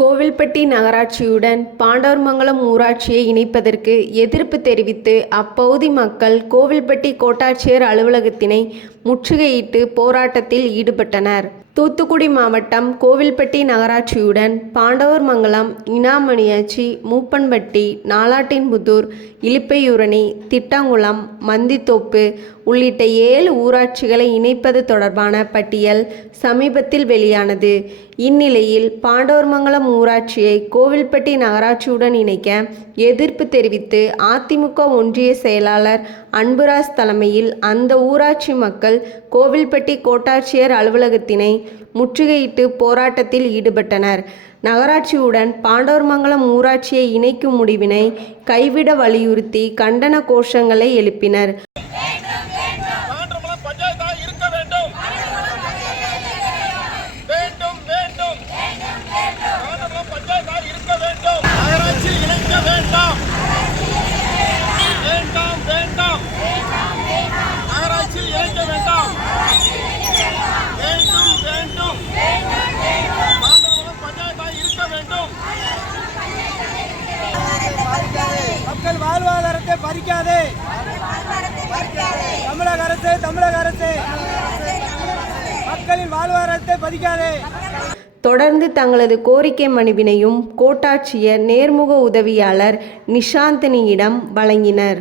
கோவில்பட்டி நகராட்சியுடன் பாண்டவர்மங்கலம் ஊராட்சியை இணைப்பதற்கு எதிர்ப்பு தெரிவித்து அப்பகுதி மக்கள் கோவில்பட்டி கோட்டாட்சியர் அலுவலகத்தினை முற்றுகையிட்டு போராட்டத்தில் ஈடுபட்டனர். தூத்துக்குடி மாவட்டம் கோவில்பட்டி நகராட்சியுடன் பாண்டவர்மங்கலம், இனாமணியாச்சி, மூப்பன்பட்டி, நாலாட்டின்புதூர், இலுப்பையூரணி, திட்டங்குளம், மந்தித்தோப்பு உள்ளிட்ட 7 ஊராட்சிகளை இணைப்பது தொடர்பான பட்டியல் சமீபத்தில் வெளியானது. இந்நிலையில் பாண்டவர்மங்கலம் ஊராட்சியை கோவில்பட்டி நகராட்சியுடன் இணைக்க எதிர்ப்பு தெரிவித்து அதிமுக ஒன்றிய செயலாளர் அன்புராஜ் தலைமையில் அந்த ஊராட்சி மக்கள் கோவில்பட்டி கோட்டாட்சியர் அலுவலகத்தினை முற்றுகையிட்டு போராட்டத்தில் ஈடுபட்டனர். நகராட்சியுடன் பாண்டவர்மங்கலம் ஊராட்சியை இணைக்கும் முடிவினை கைவிட வலியுறுத்தி கண்டன கோஷங்களை எழுப்பினர். மக்கள் வாழ்வாதாரத்தை பறிக்காதே. தமிழக அரசு மக்களின் வாழ்வாதாரத்தை பறிக்காதே. தொடர்ந்து தங்களது கோரிக்கை மனுவினையும் கோட்டாட்சியர் நேர்முக உதவியாளர் நிஷாந்தினியிடம் வழங்கினர்.